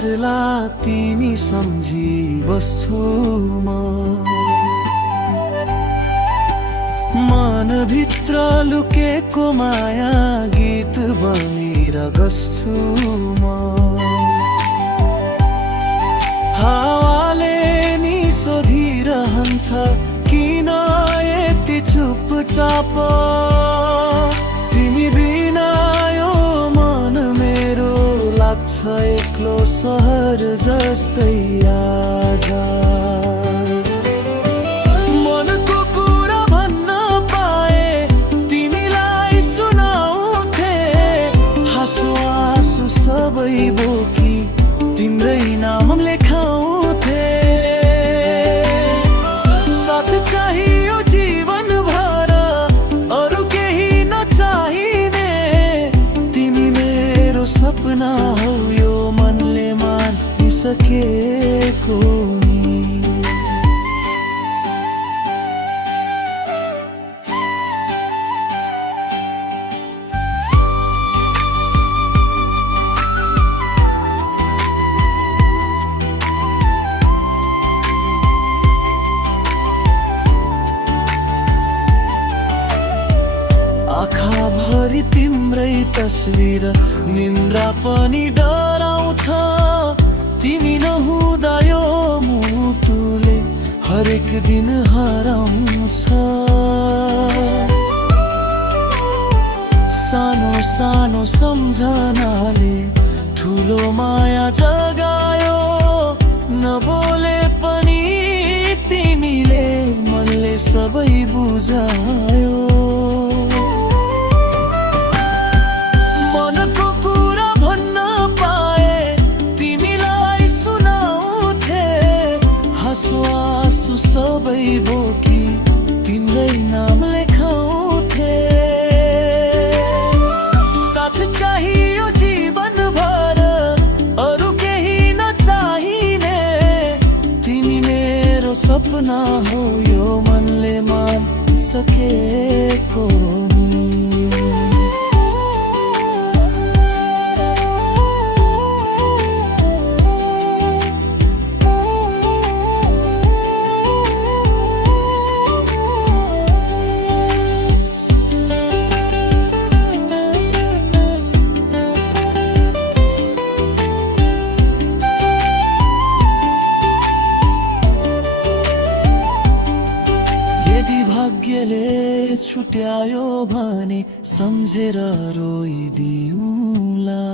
सहरला तिमी सम्झी बस्छु म। मनभित्र लुकेको माया गीत बनेर गस्छु म। हावाले नि सोधिरहन्छ किन यति चुपचाप, तिमी बिना यो मन मेरो लाग्छ एक्लो सहर जस्तै आज। मनको कुरा भन्न पाए तिमीलाई सुनाउँथे, हाँसो आँसु सबै बोकी तिम्रै नाम लेखाउँथे। साथ चाहियो जीवन भर, अरू केही नचाहिने, तिमी मेरो सपना हौ यो मनले मानिसकेको नि। आँखाभरि तिम्रै तस्बिर निन्द्रा पनि डराउँछ, तिमी नहुँदा यो मुटुले हरेक दिन हराउँछ। सानो सानो सम्झनाले ठुलो माया जगायो, नबोले पनि तिमीले मनले सबै बुझायो। मनको कुरा भन्न पाए तिमीलाई सुनाउँथे, हाँसो आँसु सबै बोकी तिम्रै नाम लेखाउँथे। साथ चाहियो जीवन भर, अरू केही नचाहिने, तिमी मेरो सपना हो यो मनले मानिसकेको नि। भाग्यले छुट्यायो भने सम्झेर रोइदिउँला,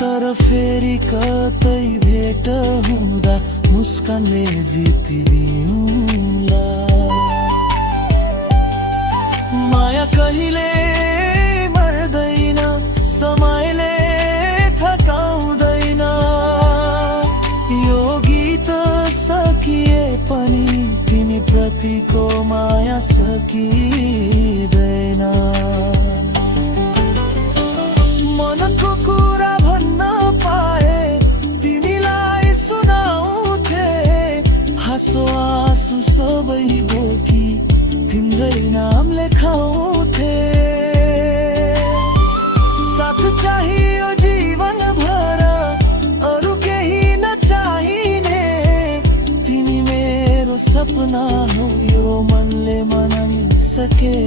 तर फेरि कतै भेट हुँदा मुस्कानले जितिदिउँला। माया कहिले मर्दैन, समयले थकाउँदैन, यो गीत सकिए पनि तिमी प्रतिको माया सकिँदैन। मनको कुरा भन्न पाए तिमीलाई सुनाउँथे, हाँसो आँसु सबै बोकी तिम्रै नाम लेखाउँथे। साथ चाहियो जीवन भर, अरू केही नचाहिने, तिमी मेरो सपना हो यो मनले मनाइसकेको।